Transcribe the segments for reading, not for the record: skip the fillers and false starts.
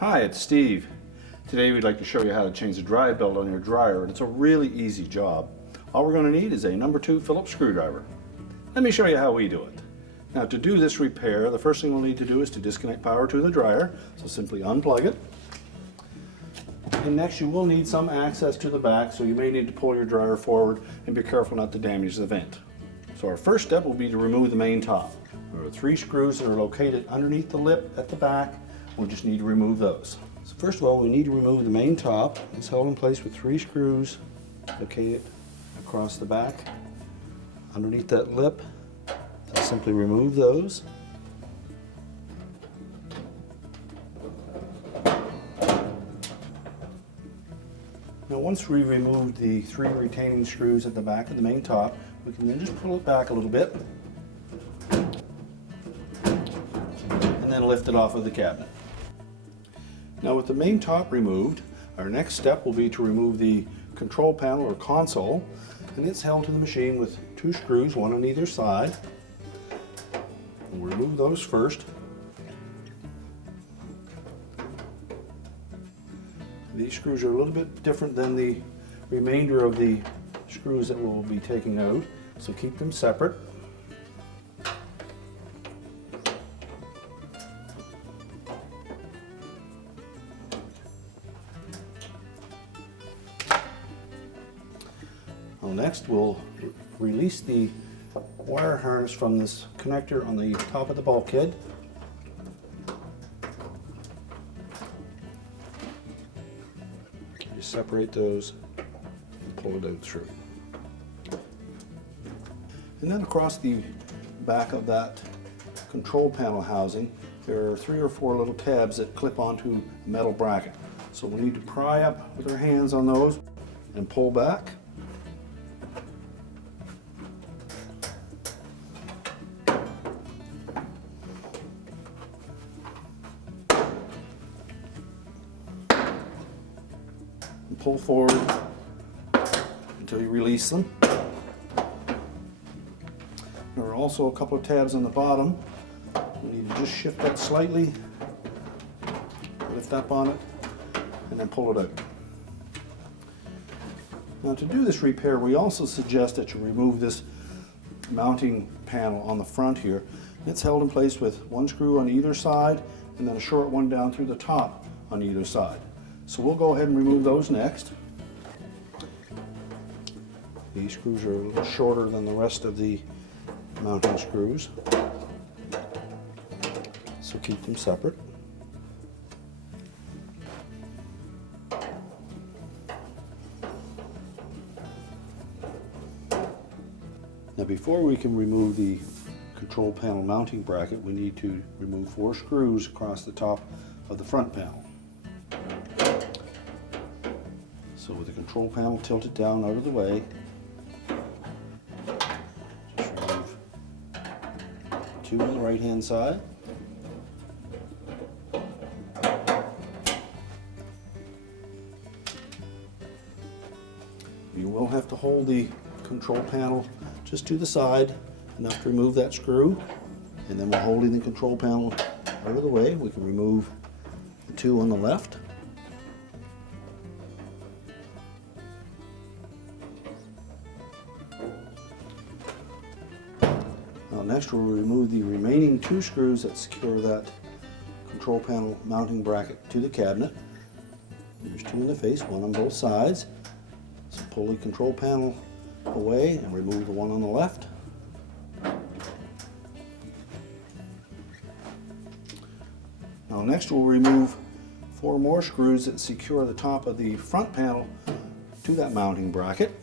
Hi, it's Steve. Today we'd like to show you how to change the dry belt on your dryer, and it's a really easy job. All we're going to need is a number 2 Phillips screwdriver. Let me show you how we do it. Now, to do this repair, the first thing we'll need to do is to disconnect power to the dryer, so simply unplug it. And next you will need some access to the back, so you may need to pull your dryer forward and be careful not to damage the vent. So our first step will be to remove the main top. There are 3 screws that are located underneath the lip at the back. We'll just need to remove those. So first of all, we need to remove the main top. It's held in place with 3 screws located across the back underneath that lip. So simply remove those. Now once we've removed the 3 retaining screws at the back of the main top, we can then just pull it back a little bit and then lift it off of the cabinet. Now with the main top removed, our next step will be to remove the control panel or console, and it's held to the machine with 2 screws, one on either side. We'll remove those first. These screws are a little bit different than the remainder of the screws that we'll be taking out, so keep them separate. Well, next we'll release the wire harness from this connector on the top of the bulkhead. Just separate those and pull it out through. And then across the back of that control panel housing, there are 3 or 4 little tabs that clip onto a metal bracket. So we'll need to pry up with our hands on those and pull back. And pull forward until you release them. There are also a couple of tabs on the bottom. We need to just shift that slightly, lift up on it, and then pull it out. Now to do this repair, we also suggest that you remove this mounting panel on the front here. It's held in place with 1 screw on either side and then a short one down through the top on either side. So we'll go ahead and remove those next. These screws are a little shorter than the rest of the mounting screws, so keep them separate. Now before we can remove the control panel mounting bracket, we need to remove 4 screws across the top of the front panel. So with the control panel tilted down out of the way, just remove 2 on the right hand side. You will have to hold the control panel just to the side enough to remove that screw, and then while holding the control panel out of the way, we can remove the 2 on the left. Now next we'll remove the remaining 2 screws that secure that control panel mounting bracket to the cabinet. There's 2 in the face, 1 on both sides. So pull the control panel away and remove the 1 on the left. Now next we'll remove 4 more screws that secure the top of the front panel to that mounting bracket.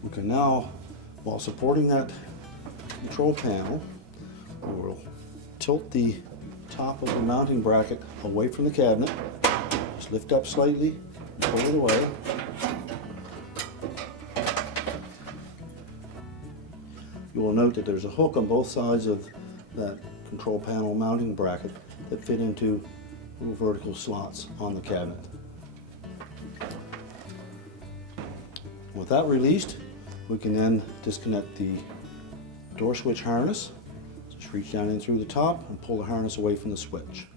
We can now, while supporting that control panel, we'll tilt the top of the mounting bracket away from the cabinet. Just lift up slightly, pull it away. You will note that there's a hook on both sides of that control panel mounting bracket that fit into little vertical slots on the cabinet. With that released, we can then disconnect the door switch harness. Just reach down in through the top and pull the harness away from the switch.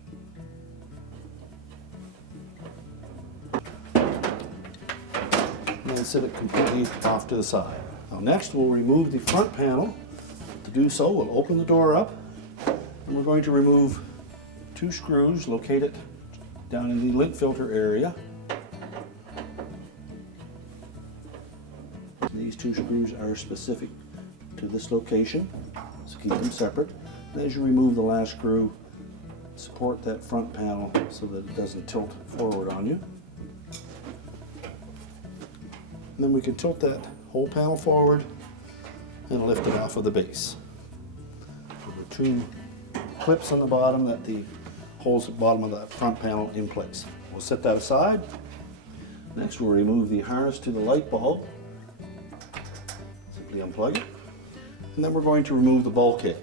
And then set it completely off to the side. Now next we'll remove the front panel. To do so, we'll open the door up and we're going to remove 2 screws located down in the lint filter area. These 2 screws are specific to this location, so keep them separate. And as you remove the last screw, support that front panel so that it doesn't tilt forward on you. And then we can tilt that whole panel forward and lift it off of the base. So the 2 clips on the bottom that holds the bottom of that front panel in place. We'll set that aside. Next we'll remove the harness to the light bulb. Simply unplug it. And then we're going to remove the bulkhead.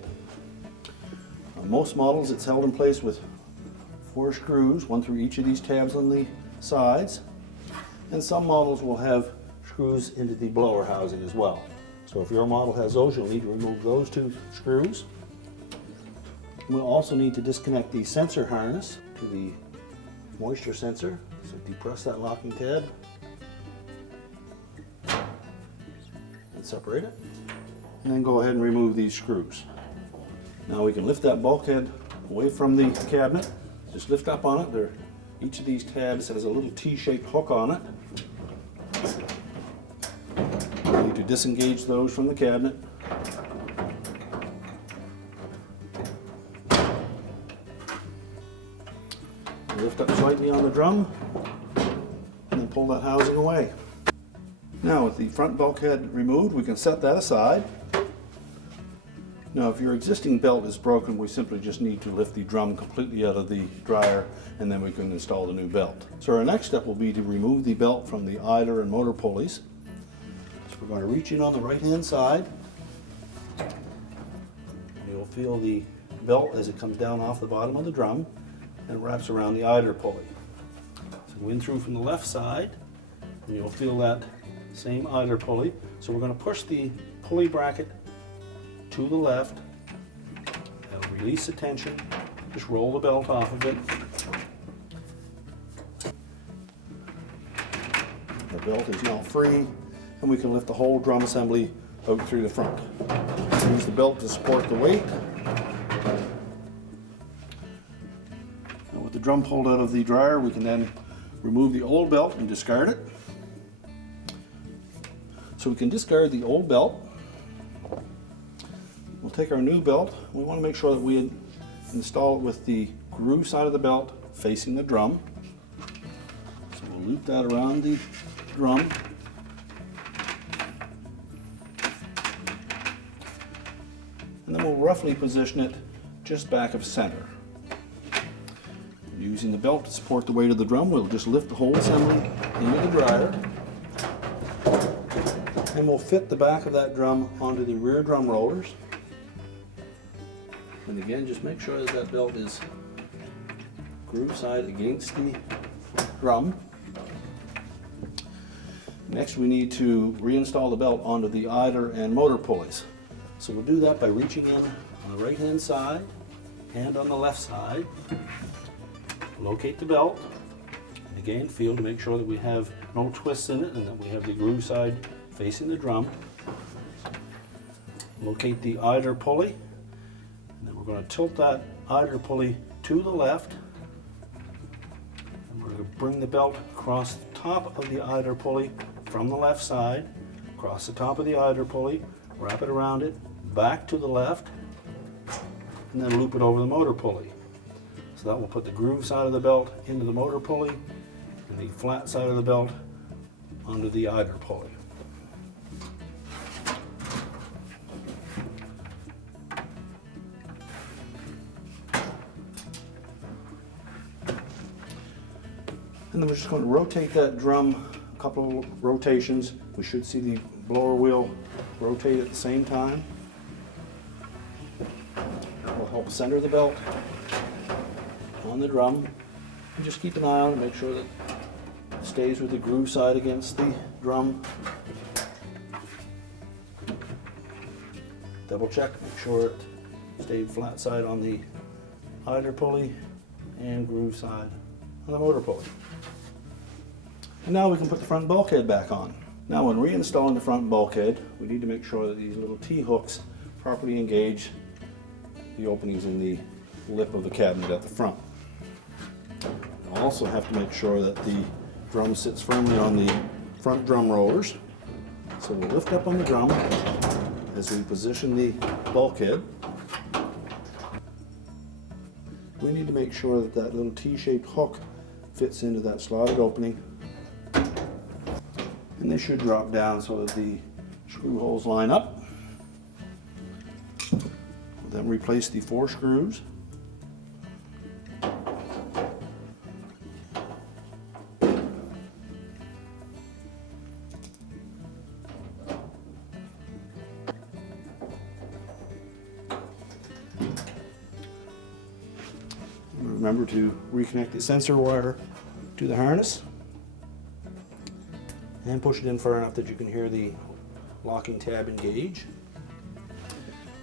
On most models it's held in place with 4 screws, 1 through each of these tabs on the sides. And some models will have screws into the blower housing as well. So if your model has those, you'll need to remove those 2 screws. We'll also need to disconnect the sensor harness to the moisture sensor. So depress that locking tab and separate it. And then go ahead and remove these screws. Now we can lift that bulkhead away from the cabinet. Just lift up on it. Each of these tabs has a little T-shaped hook on it. We need to disengage those from the cabinet. Lift up slightly on the drum and then pull that housing away. Now with the front bulkhead removed, we can set that aside. Now if your existing belt is broken, we simply just need to lift the drum completely out of the dryer and then we can install the new belt. So our next step will be to remove the belt from the idler and motor pulleys. So we're going to reach in on the right hand side. You'll feel the belt as it comes down off the bottom of the drum and wraps around the idler pulley. So go in through from the left side and you'll feel that same idler pulley. So we're going to push the pulley bracket to the left. That'll release the tension. Just roll the belt off of it. The belt is now free and we can lift the whole drum assembly out through the front. Use the belt to support the weight. With the drum pulled out of the dryer, we can then remove the old belt and discard it. So we can discard the old belt. We'll take our new belt. We want to make sure that we install it with the groove side of the belt facing the drum. So we'll loop that around the drum. And then we'll roughly position it just back of center. Using the belt to support the weight of the drum, we'll just lift the whole assembly into the dryer. And we'll fit the back of that drum onto the rear drum rollers. And again, just make sure that that belt is groove side against the drum. Next, we need to reinstall the belt onto the idler and motor pulleys. So we'll do that by reaching in on the right hand side and on the left side. Locate the belt, and again feel to make sure that we have no twists in it and that we have the groove side facing the drum. Locate the idler pulley, and then we're going to tilt that idler pulley to the left, and we're going to bring the belt across the top of the idler pulley from the left side, across the top of the idler pulley, wrap it around it, back to the left, and then loop it over the motor pulley. So that will put the groove side of the belt into the motor pulley and the flat side of the belt onto the idler pulley. And then we're just going to rotate that drum a couple of rotations. We should see the blower wheel rotate at the same time. That will help center the belt on the drum, and just keep an eye on it, make sure that it stays with the groove side against the drum. Double check, make sure it stayed flat side on the idler pulley and groove side on the motor pulley. And now we can put the front bulkhead back on. Now when reinstalling the front bulkhead, we need to make sure that these little T-hooks properly engage the openings in the lip of the cabinet at the front. We'll also have to make sure that the drum sits firmly on the front drum rollers. So we'll lift up on the drum as we position the bulkhead. We need to make sure that that little T-shaped hook fits into that slotted opening. And they should drop down so that the screw holes line up. We'll then replace the 4 screws. Remember to reconnect the sensor wire to the harness and push it in far enough that you can hear the locking tab engage.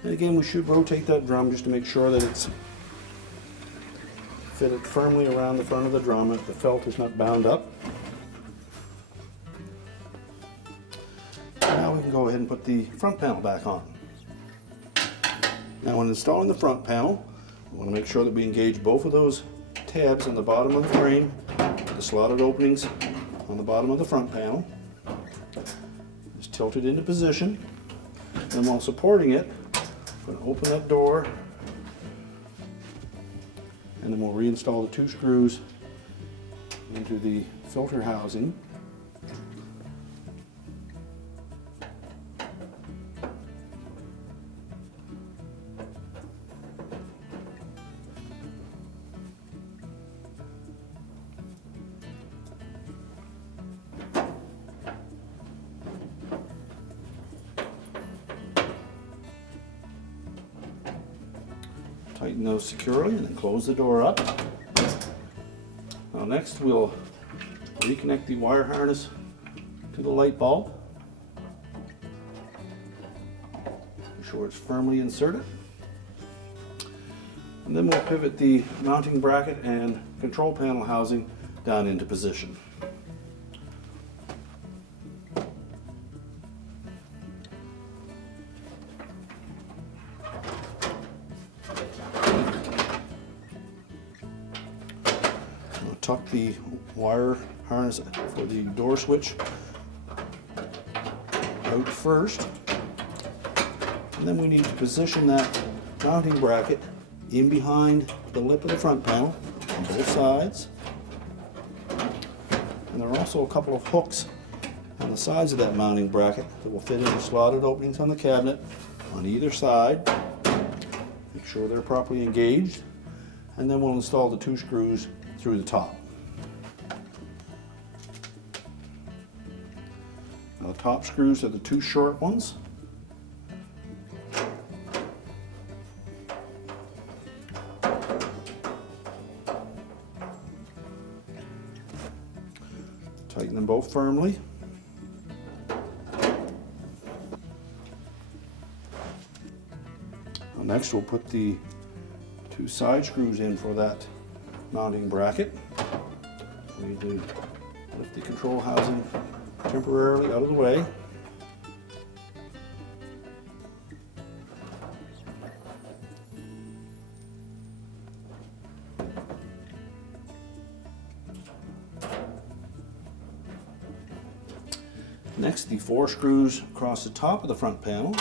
And again, we should rotate that drum just to make sure that it's fitted firmly around the front of the drum if the felt is not bound up. Now we can go ahead and put the front panel back on. Now when installing the front panel, we want to make sure that we engage both of those tabs on the bottom of the frame, the slotted openings on the bottom of the front panel. Just tilt it into position. And while supporting it, we're going to open that door, and then we'll reinstall the 2 screws into the filter housing. Tighten those securely and then close the door up. Now next we'll reconnect the wire harness to the light bulb. Make sure it's firmly inserted. And then we'll pivot the mounting bracket and control panel housing down into position. Tuck the wire harness for the door switch out first, and then we need to position that mounting bracket in behind the lip of the front panel on both sides. And there are also a couple of hooks on the sides of that mounting bracket that will fit into slotted openings on the cabinet on either side. Make sure they're properly engaged, and then we'll install the 2 screws through the top. Now the top screws are the 2 short ones. Tighten them both firmly. Now next we'll put the 2 side screws in for that mounting bracket. We need to lift the control housing temporarily out of the way. Next, the 4 screws across the top of the front panel.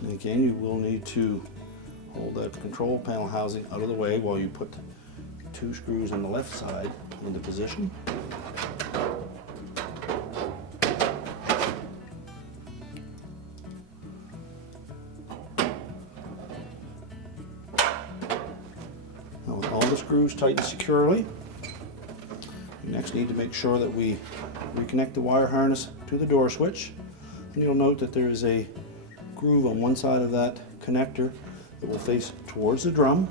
And again, you will need to hold that control panel housing out of the way while you put 2 screws on the left side into position. Now with all the screws tightened securely, we next need to make sure that we reconnect the wire harness to the door switch. And you'll note that there is a groove on one side of that connector It will face towards the drum.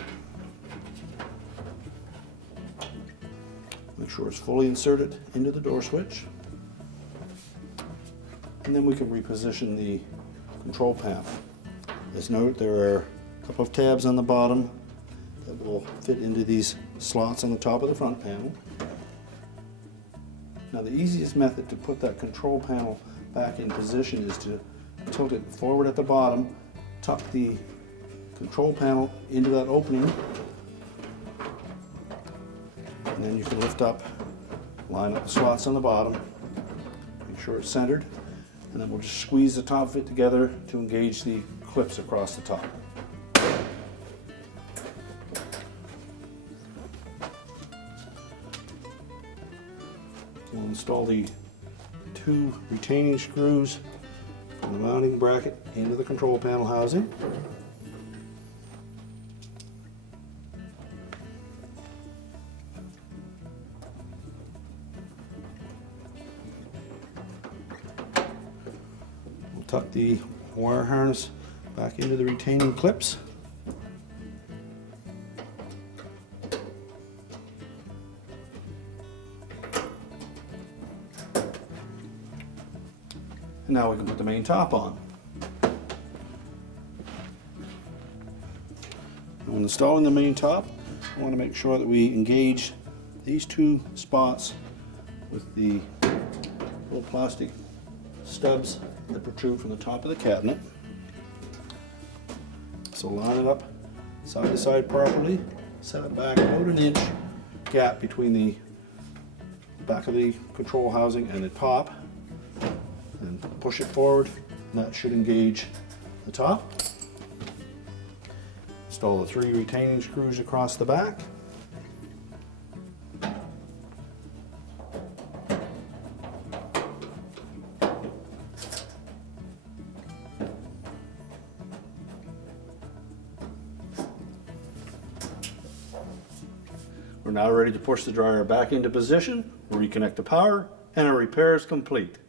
Make sure it's fully inserted into the door switch. And then we can reposition the control panel. As note, there are a couple of tabs on the bottom that will fit into these slots on the top of the front panel. Now the easiest method to put that control panel back in position is to tilt it forward at the bottom, tuck the control panel into that opening, and then you can lift up, line up the slots on the bottom, make sure it's centered, and then we'll just squeeze the top of it together to engage the clips across the top. We'll install the 2 retaining screws and the mounting bracket into the control panel housing. We'll tuck the wire harness back into the retaining clips. And now we can put the main top on. When installing the main top, I want to make sure that we engage these 2 spots with the little plastic stubs that protrude from the top of the cabinet. So line it up side to side properly, set it back about an inch gap between the back of the control housing and the top, and push it forward, and that should engage the top. Install the 3 retaining screws across the back. We're now ready to push the dryer back into position, reconnect the power, and our repair is complete.